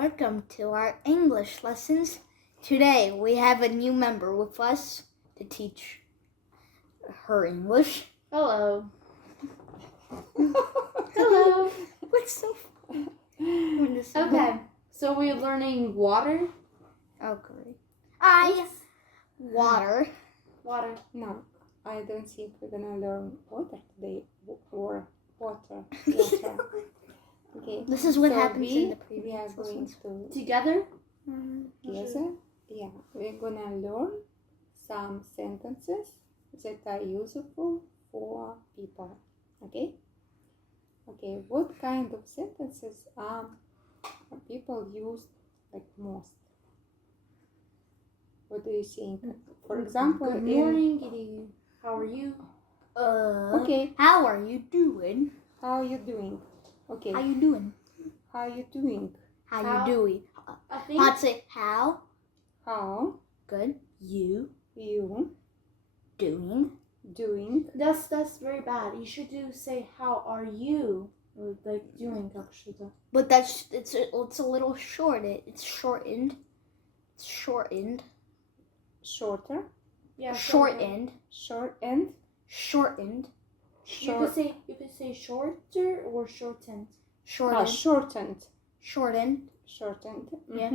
Welcome to our English lessons. Today we have a new member with us to teach her English. Hello. Hello. What's so funny? Okay, so we're learning water. Oh, great. Ice. Water. Water. No, I don't think we're gonna learn water today or water. Okay. This is what so happens in the we are previous going lessons. to Together? together. Yeah, we're gonna learn some sentences that are useful for people. Okay. Okay. What kind of sentences are people use like most? What do you think? For example, Good morning, Giddy. How are you? Okay. How are you doing? How are you doing? Okay. How you doing? How are you doing? How How? you doing? I think I'd say how. How Good. You you doing? doing? that's very bad. You should say how are you? Or, like doing actually. But that's it's a little short. It's shortened. It's shortened. Shorter. Yeah. Shortened. Short and Shortened. You could say shorter or shortened. Shortened. shortened. Shortened. Shortened. Yeah.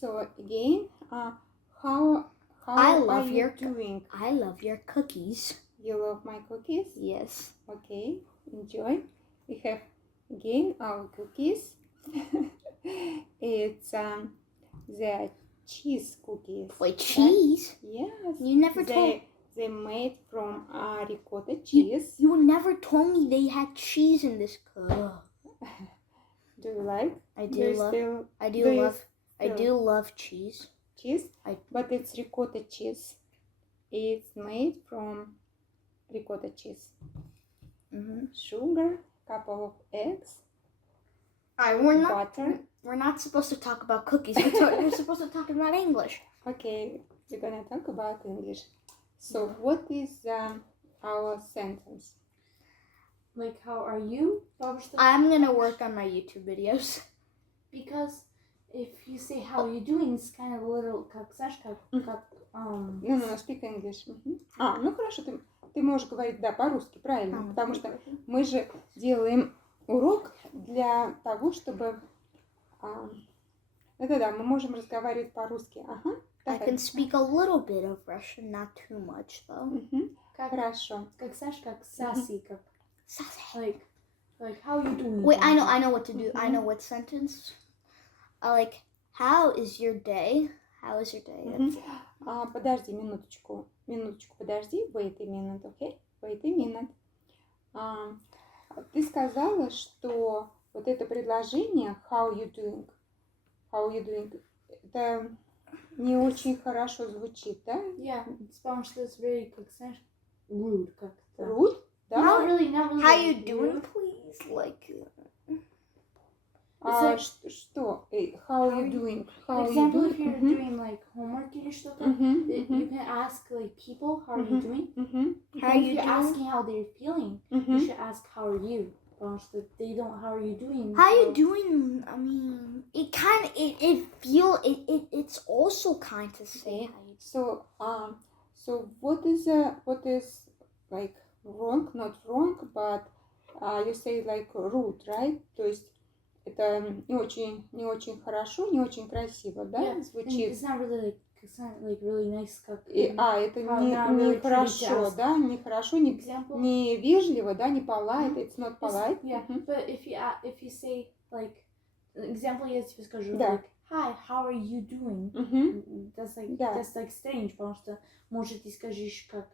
So again, how I are love you your doing? I love your cookies. You love my cookies? Yes. Okay, enjoy. We have again our cookies. It's the cheese cookies. Wait, cheese? Yes. You never told. They made from ricotta cheese. You never told me they had cheese in this cup. Do you like? I Do do you love. still I do do you love. I still- do love cheese. cheese? I- But it's ricotta cheese. It's made from ricotta cheese. Sugar, couple of eggs, butter. We're not supposed to talk about cookies. We're supposed to talk about English. Okay, we're gonna talk about English. So what is our sentence? Like how are you? I'm gonna work on my YouTube videos. Because if you say how are you doing, it's kind of a little как No, speak English. Ну хорошо, ты можешь говорить, да, по-русски, правильно, потому что мы же делаем урок для того, чтобы... Да, мы можем разговаривать по-русски. Ага. I can speak a little bit of Russian, not too much though. Хорошо. как sassy, как Sassy. like how are you doing? Wait, I know what to do. I know what sentence. Like, how is your day? How is your day? Подожди минуточку, подожди. Wait a minute, okay? Wait a minute. Ты сказала, что вот это предложение how you doing, это не очень хорошо звучит, да? Yeah, потому что it's very как знаешь rude как-то. Rude, да? Not really. How you doing, please? Like, Что? How you doing? For example, if you're doing like homework или что-то, you can ask like people how are you doing. how If you you're doing? asking how they're feeling, you should ask how are you. Потому что they don't how are you doing. How you doing? I mean, it's also kind to say how you. So what is like wrong, not wrong, but you say like rude, right? То есть это не очень хорошо, не очень красиво, да, Yeah, звучит. it's not like really nice как. Это не хорошо, да, не хорошо, не вежливо, да, не polite, it's not polite. Yeah, but if you say like example, я тебе скажу Да. like hi, how are you doing? That's like strange, потому что может ты скажешь как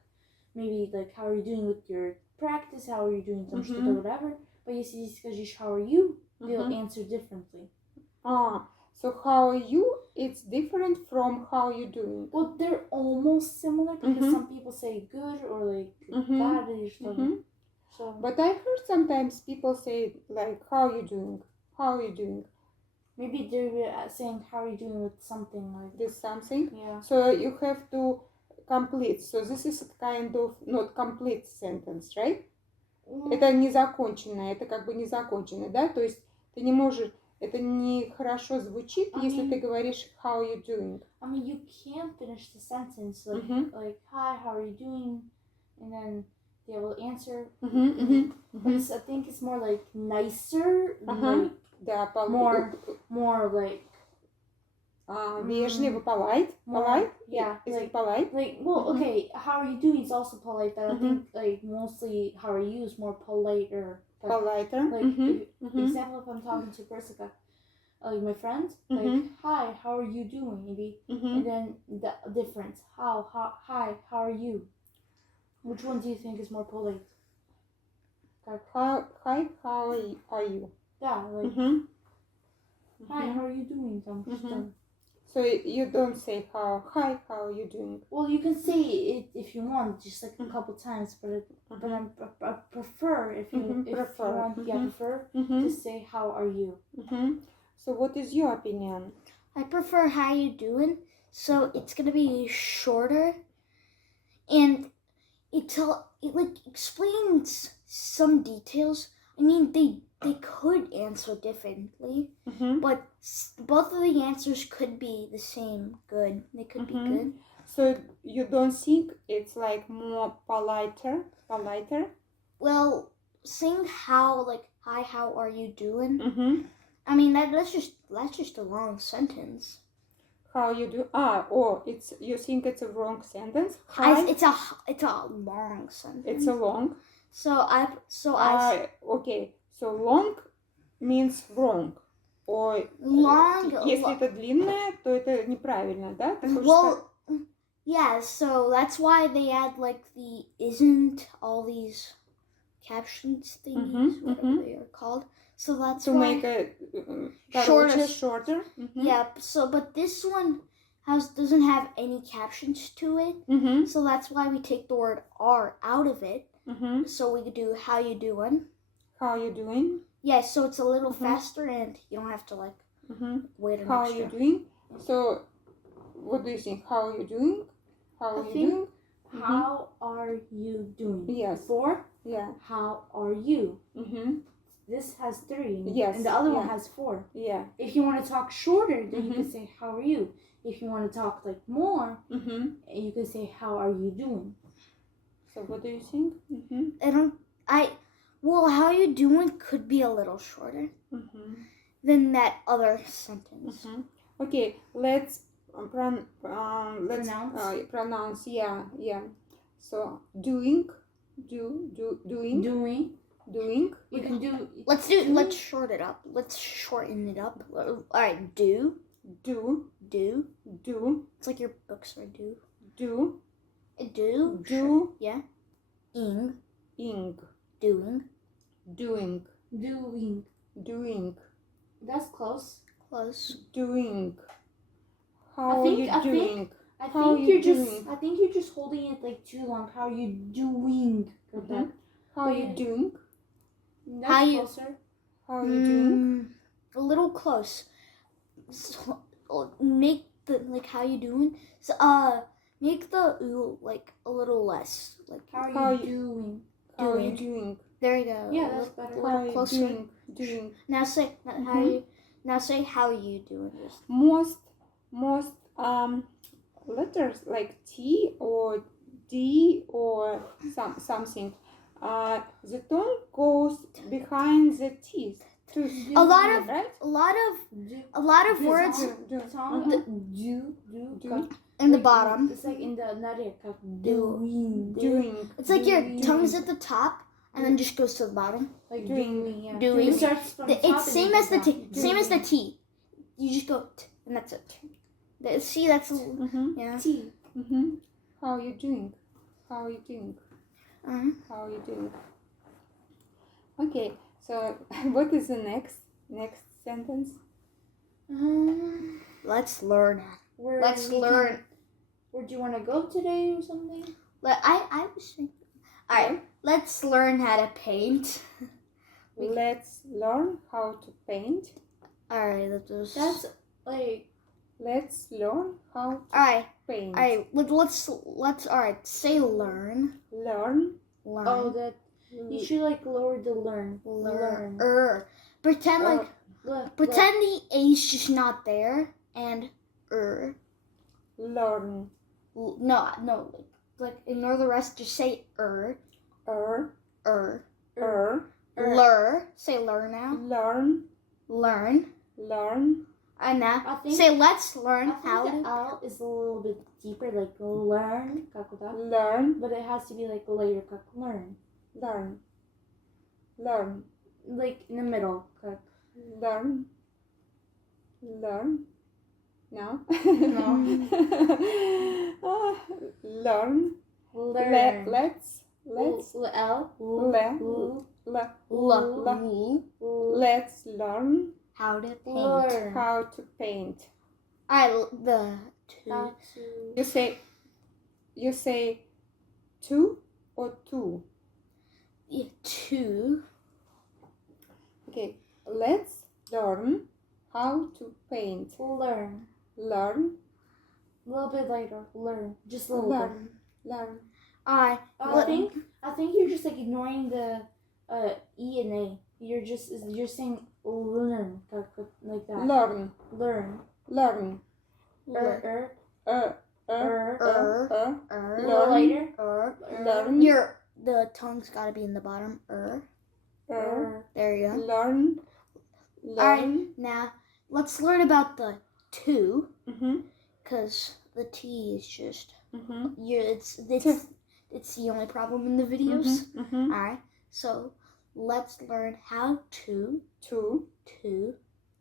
maybe like how are you doing with your practice, how are you doing там что-то whatever. But если ты скажешь how are you, they'll answer differently. So how are you? It's different from how you doing. Well, they're almost similar because some people say good or like bad или что-то. So, But I heard sometimes people say like how you doing? How are you doing? maybe they're saying how are you doing with something like This something. yeah. So you have to complete. So this is a kind of not complete sentence, right? это незаконченное, это как бы незаконченное, да? То есть ты не можешь, это не хорошо звучит, если ты говоришь how you doing. I mean, you can finish the sentence like hi, how are you doing, and then they will answer. But I think it's more like nicer, like Да, more like вежливо, polite. Yeah, Is it polite? Like, well, okay, how are you doing is also polite, but I think like mostly how are you is more politer. Politer. Like, example, if I'm talking to Persica, like my friend, like, hi, how are you doing, maybe, and then the difference, hi, how are you? Which one do you think is more polite? Hi, how are you? Yeah, like, hi, how are you doing? So you don't say hi, how are you doing? Well, you can say it if you want, just like a couple times, but I prefer if you want, prefer to say how are you. So what is your opinion? I prefer how you doing, so it's gonna be shorter, and it like explains some details. I mean, they could answer differently, but both of the answers could be the same good. They could be good. So you don't think it's like more politer? Well, saying how, like, hi, how are you doing? I mean, that's just a long sentence. How you do? It's you think it's a wrong sentence? It's a long sentence. It's a long. Okay. So long means wrong. Long. Если это длинное, то это неправильно, да? Well, yeah. So that's why they add like the isn't, all these captions thingies, whatever they are called. So that's to why make it shorter. Yeah. So, but this one doesn't have any captions to it. So that's why we take the word "are" out of it. So we could do "how you doing." How you doing? Yeah. So it's a little faster, and you don't have to like wait an How extra. you doing? So, what do you think? How are you doing? How are you doing? How are you doing? Yes. 4. Yeah. How are you? This has 3. Yes. And the other one has 4. Yeah. If you want to talk shorter, then you can say how are you. If you want to talk like more, you can say how are you doing. So what do you think? Well, how you doing could be a little shorter than that other sentence. Okay, let's pronounce. Yeah. So doing. You can do. Let's short it up. Let's shorten it up. All right, do. It's like your books are do. Do. Yeah. Ing. Doing. That's close. Doing. How are you doing? I think you're just holding it like too long. How are you doing? How are you doing? Closer. How are you doing? A little close. So, make the like how you doing? So, make the ooh like a little less. Like how are you doing? How are you doing? There you go. Yeah, that's better. A little closer. Doing. Now say how you. Now say how are you doing? Most letters like T or D or something. The tongue goes behind the teeth. A lot of words in the bottom. It's like in the nareka. Doing. It's like your tongue's at the top and then just goes to the bottom. Like doing. Yeah. Doing. It's same as the T. Same as the T. You just go and that's it. See, that's yeah. T. How are you doing? How are you doing? How are you doing? Okay, so what is the next sentence? Let's learn. Let's learn. Where do you want to go today or something? I was thinking. All right, let's learn how to paint. Let's learn how to paint. All right, that's like. Let's learn how to paint. All right, let's all right. Say learn. Learn. Oh, that. You should like lower the learn. Learn. Pretend like pretend the A's just not there and Learn. No, like ignore the rest. Just say Lur. Say lur now. Learn. And now say let's learn how the to. L is a little bit deeper, like learn, Learn. but it has to be like later, learn. Learn. Like in the middle, Learn. No. Learn. Let's. Let's learn How to paint. how to paint. The two. You say two or two. Yeah, two. Okay. Let's learn how to paint. Learn. Learn. A little bit later. Learn. Just a little bit. Learn. I think you're just like ignoring the E and A. You're saying learn like that. Learn. Learn. Learn. A little later. Learn. The tongue's gotta be in the bottom. There you go. Learn. Alright, now let's learn about the two. Mm-hmm. Cause the T is just Mm-hmm. it's the only problem in the videos. Mm-hmm. Alright, so let's learn how to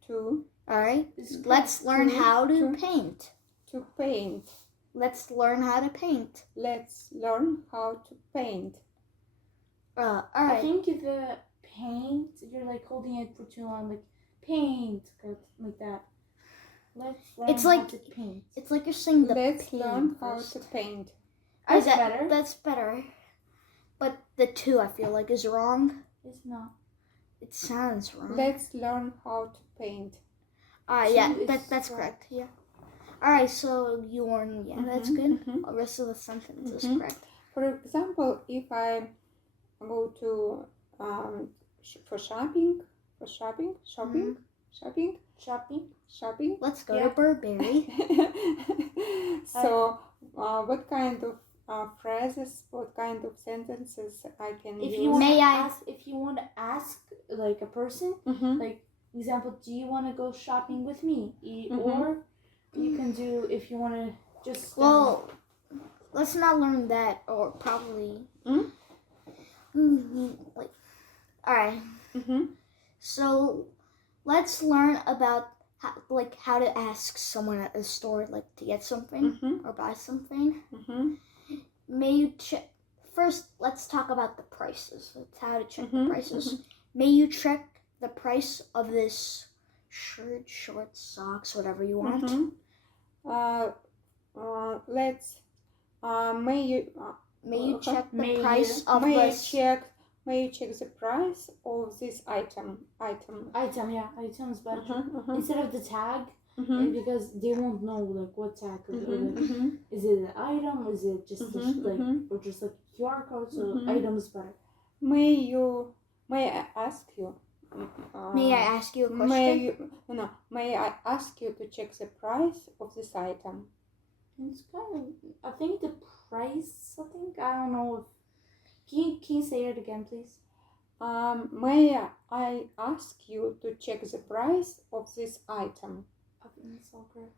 To. Alright, let's learn how to paint. To paint. Let's learn how to paint. Let's learn how to paint. I Alright. think the paint, you're like holding it for too long, like paint, like that. Let's learn It's how like- to paint. It's like you're saying the Let's paint learn how first. to paint. That's better. That's better. But the two I feel like is wrong. It's not. It sounds wrong. Let's learn how to paint. Yeah, Two is that's correct. correct. Yeah. Alright, so you learn. Yeah, that's good. Mhm. The rest of the sentence is Mhm. correct. For example, if I go to shopping. Let's go Yeah. to Burberry. So, what kind of phrases, what kind of sentences I can If use? you want May to I- ask, if you want to ask like a person, Mhm. like example, do you want to go shopping with me? Mhm. Or you can do if you want to just. Well, let's not learn that, or probably. Mm? Like, alright. Mhm. So, let's learn about how to ask someone at the store, like to get something Mhm. or buy something. Mhm. May you check first? Let's talk about the prices. That's how to check the Mhm, prices. May you check the price of this shirt, shorts, socks, whatever you want. Mhm. Let's. May you. May you check the May price of May you this. check. May you check the price of this item? Item, yeah, items better. Mhm. Instead of the tag, Mhm. because they won't know like what tag. Or, Mhm. like, Mhm. is it an item? Is it just Mhm, like mhm. or just like QR code? So Mhm. item is better. May I ask you? May I ask you a question? May I ask you to check the price of this item? It's kind of. I think the price. I don't know. Can you say it again, please? May I ask you to check the price of this item? I think it's all correct.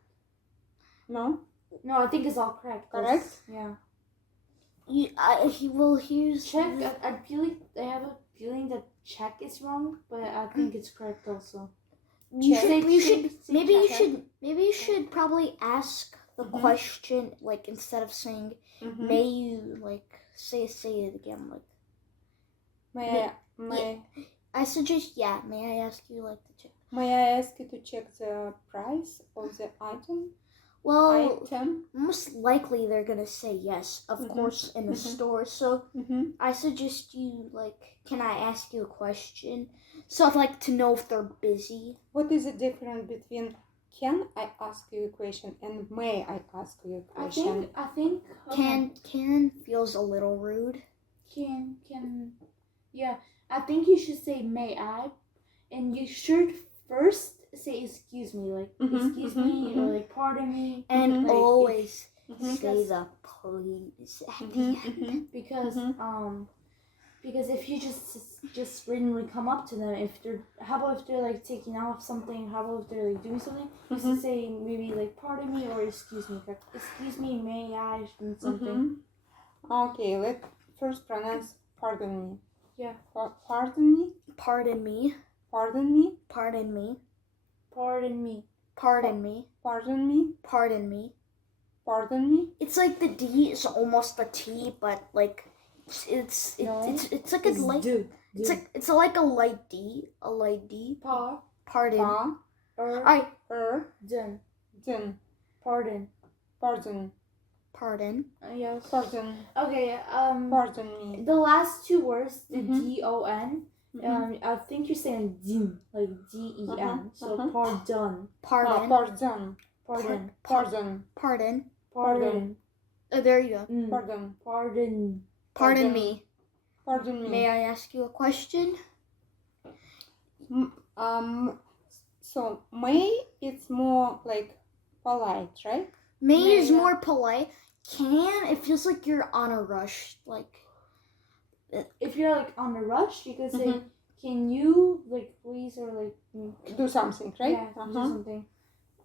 No? No, I think it's all correct. Correct? Yeah. Here's Check. I feel like I have a feeling that check is wrong, but I think it's correct also. You Check. should maybe check. you should probably ask the Mhm. question like instead of saying Mhm. may you like say it again like I suggest may I ask you like to check. May I ask you to check the price of the item? Well, Item? most likely they're gonna say yes, of Mhm. course, in a Mhm. store. So Mm-hmm. I suggest you like, can I ask you a question? So I'd like to know if they're busy. What is the difference between can I ask you a question and may I ask you a question? I think. Can feels a little rude. Can Yeah, I think you should say may I, and you should first say excuse me, like excuse me or like pardon me, and like, always say because- the please at the end. because if you just randomly come up to them, how about if they're like taking off something, how about if they're like doing something, you should say maybe like pardon me or excuse me, like, excuse me, may I, something. Okay, let's first pronounce pardon me. Yeah. Pardon me. Pardon me. Pardon me. Pardon me. Pardon me. Pardon me. Pardon me. Pardon me. Pardon me. It's like the D is almost a T, but like it's like a light. It's like a light D. A light D. Pardon. Done. Pardon. Pardon. Yes. Pardon. Okay. Pardon me. The last two words, the D-O-N. I think you're saying dim, like D-E-N. So pardon. Pardon. Pardon. Pardon. Pardon. Pardon. Pardon. Oh, there you go. Pardon. Pardon. Pardon me. Pardon me. May I ask you a question? So may it's more like polite, right? May is more polite. Can, it feels like you're on a rush. Like, if you're like on a rush, you could say, can you like please or like do something, right? Yeah, do something.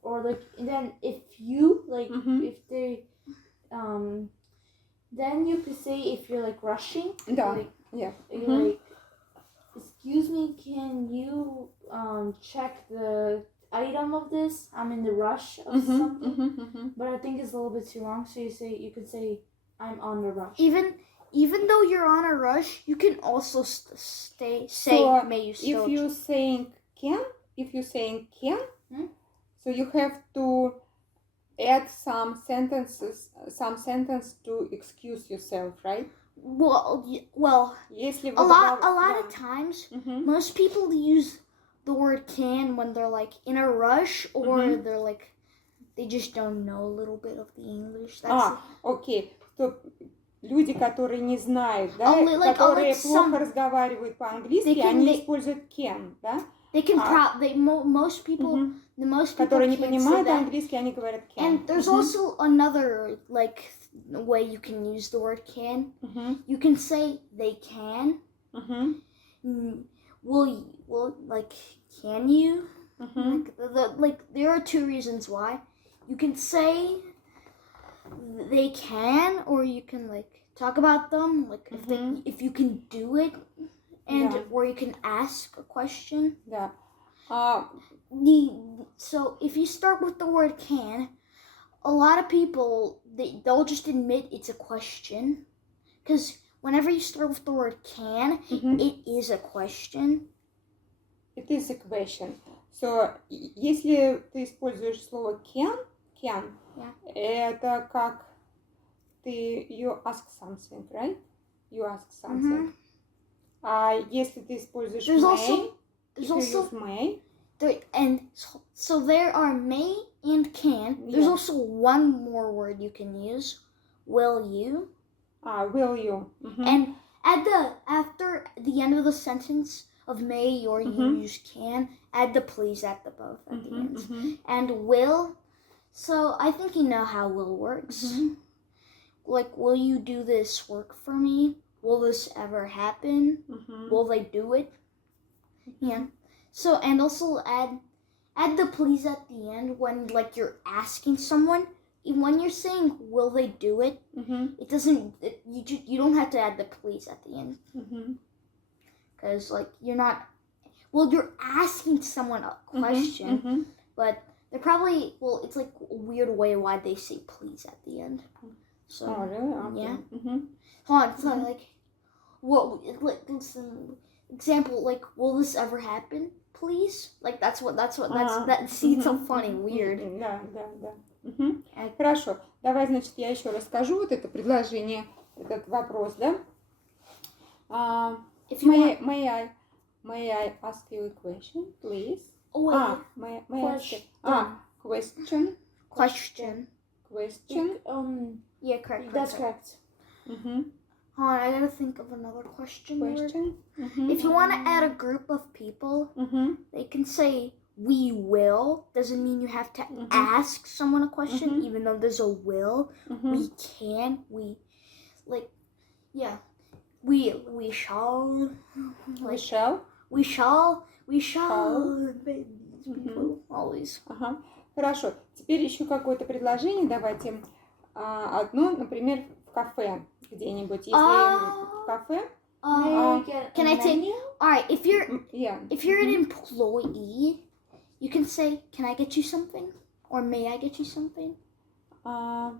Or like, and then if you like, if they, then you could say if you're like rushing, like, yeah, you're like, excuse me, can you check the item of this? I'm in the rush of something, but I think it's a little bit too long. So you could say I'm on the rush. Even though you're on a rush, you can also say so may you still. If you're saying can, so you have to add some sentence to excuse yourself, right? Well, Если a lot of times, most people use the word can when they're like in a rush or they're like they just don't know a little bit of the English. Окей. То люди, которые не знают, да, которые плохо разговаривают по-английски, они используют can, да? They can most people которые не понимают английский, они говорят can. And there's also another like way you can use the word can. You can say they can. Will like can you? Like there are two reasons why. You can say they can, or you can like talk about them, like if you can do it, and or you can ask a question. Yeah. So if you start with the word can, a lot of people they'll just admit it's a question, because whenever you start with the word can, it is a question. It is a question. So если ты используешь слово can, это как you ask something, right? You ask something. А если ты используешь may, may. So there are may and can. There's also one more word you can use. Will you? Will you? And after the end of the sentence of may or you use can, add the please at the end. And will. So I think you know how will works. Like, will you do this work for me? Will this ever happen? Will they do it? Yeah. So, and also add the please at the end when like you're asking someone. When you're saying will they do it, it doesn't. You don't have to add the please at the end. Because like you're not. Well, you're asking someone a question, but they're probably it's like a weird way why they say please at the end. So yeah. Hold on. So like, what? Like example, like, will this ever happen? Please. Like that's that. See, it's so funny, weird. Да. Хорошо. Давай, значит, я еще расскажу вот это предложение, этот вопрос, да? May I ask you a question, please? May I ask you question. Yeah, correct. That's correct. Hold on, I gotta think of another question. If you want to add a group of people, they can say we will. Doesn't mean you have to ask someone a question, even though there's a will. We can. We shall. We shall. We shall. People always. Хорошо. Теперь еще какое-то предложение. Давайте одно, например, в кафе где-нибудь. Если в кафе. Can I take? All right. If you're an employee, you can say, "Can I get you something?" or "May I get you something?"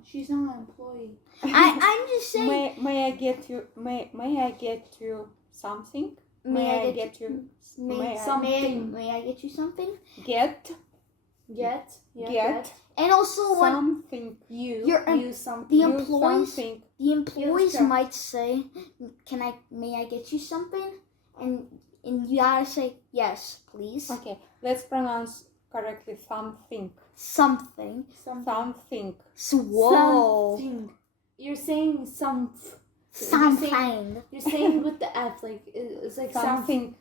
She's not an employee. I'm just saying. May I get you? May I get you something? May I get you something? May I get you something? Get. And also something. You something. The employees might say, may I get you something? And you gotta say yes, please. Okay, let's pronounce correctly something. Something. So, whoa. Something. You're saying Something. You're saying with the F, like it's like something.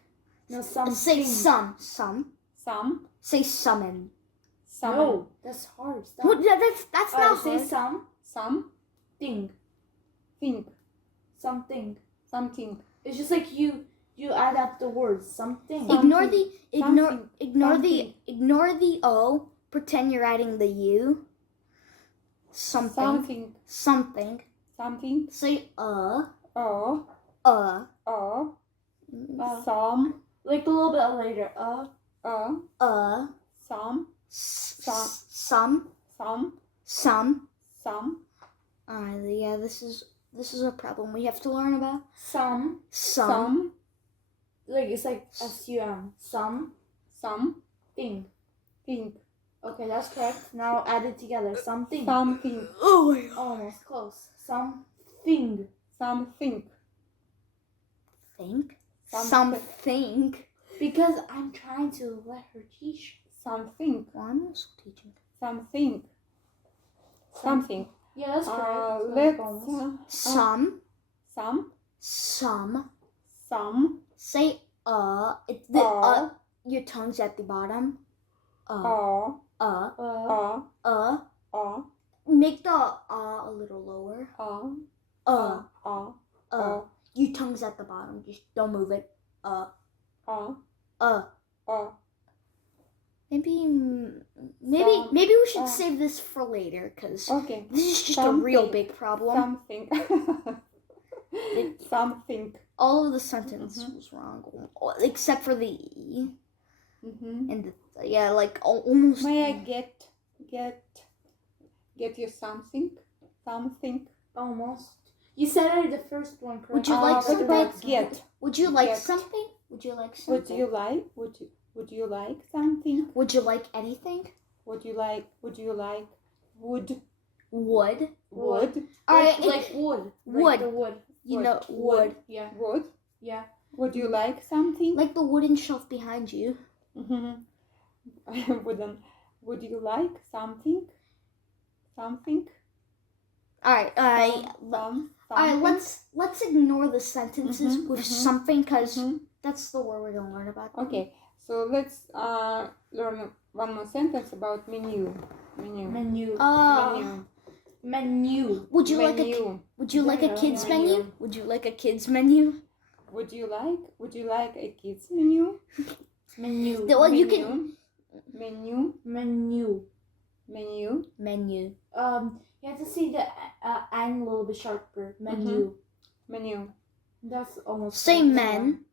No, something. Say some. Say summon. No, that's hard. Stop. Well, that's not say hard. Thing. Something. It's just like you add up the words something. Ignore the O. Pretend you're adding the U. Something. Say some. Like a little bit later. Some. Yeah, this is a problem we have to learn about. Some. Like it's like SUM. Something. Okay, that's correct. Now add it together. Something. Oh my God. Almost close. Something. Something. Because I'm trying to let her teach. Something. Well, I'm also teaching. Something. Yeah, that's correct. Some. Say your tongue's at the bottom. Make the a little lower. Your tongue's at the bottom. Just don't move it. Maybe we should save this for later, because this is just a real big problem. Something. All of the sentence was wrong, except for the E. And like almost. May I get you something? Almost. You said it the first one correct. Would you like something? Would you like something? Would you like something? Would you like anything? Would you like wood? Wood. All right, like wood. Wood. Like the wood. You know, wood. Yeah. Wood? Yeah. Would you like something? Like the wooden shelf behind you. Would you like something? Alright, let's ignore the sentences with something, because that's the word we're gonna learn about. Okay, so let's learn one more sentence about menu. Menu. Would you like a kids menu? Would you like a kids menu? Would you like a kids menu? Menu. Well, you can menu. You have to see the N a little bit sharper. Menu. That's almost. Say men.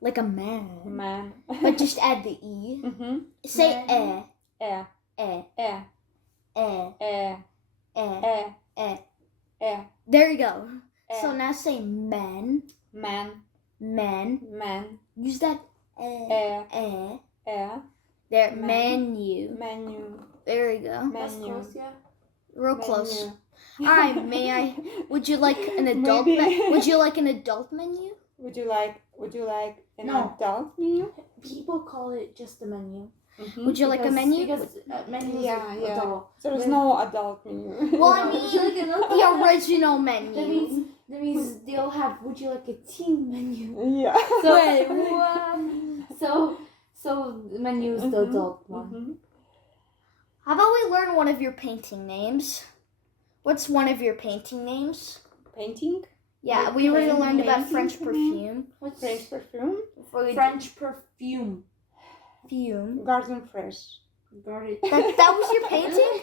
Like a man. Man. But just add the E. Say There you go. So now say men. Use that There. Menu. There you go. That's close, yeah. Real close. Alright, would you like an adult would you like an adult menu? Would you like an adult menu? People call it just a menu. Would you like a menu? Because menu is adult. There's no adult menu. Well, I mean the original menu. That means That means they all have would you like a teen menu. Yeah. So, wait, what? So the menu is the adult one. How about we learn one of your painting names? What's one of your painting names? Painting? Yeah, Like we already learned about painting French name? perfume. What's French perfume? French perfume? Perfume. Garden fresh. Got it. That was your painting?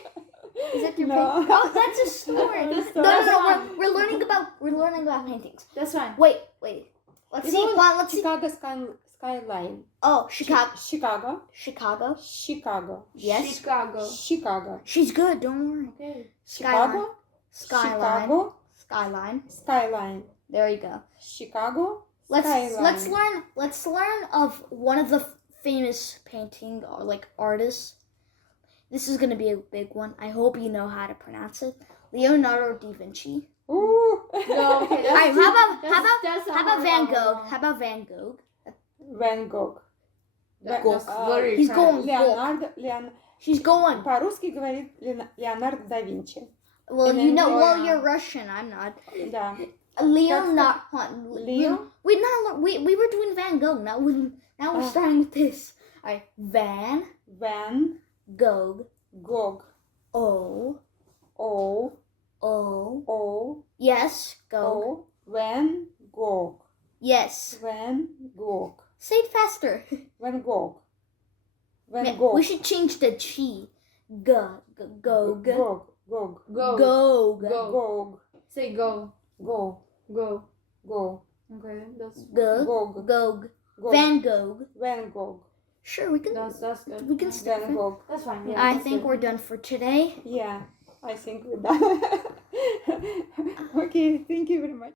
Is that your painting? Oh, that's a story. No. We're learning about paintings. That's fine. Wait. Let's You see. know, Let's see. Chicago skyline. Oh, Chicago. Chicago. Yes. Chicago. She's good. Don't worry. Okay. Skyline. Chicago. Skyline. There you go. Chicago. Let's learn of one of the famous painting or like artists. This is gonna be a big one. I hope you know how to pronounce it. Leonardo da Vinci. Ooh. No, okay. Alright, That's how about Van Gogh? How about Van Gogh? Van Gogh. He's going Леонардо. She's going. По-русски говорит Леонардо да Винчи. Well, And you then know. Well, Leo. you're Russian. I'm not. Да. Leonardo. Leo. We were doing Van Gogh. Now we're starting with this. Alright, Van Gogh. Gogh. O. Yes, Gogh. Van Gogh. Yes. Van Gogh. Say it faster. Van Gogh. Van Yeah, Gogh. we should change the chi. Gogh. Gogh. Go. Gogh. Say go. Go. Okay. That's Gogh. Van Gogh. Van Gogh. Sure, we can. that's good. We can stick Van with. Gogh. That's fine. Yeah, I that's think good. we're done for today. Yeah, I think we're done. Okay, thank you very much.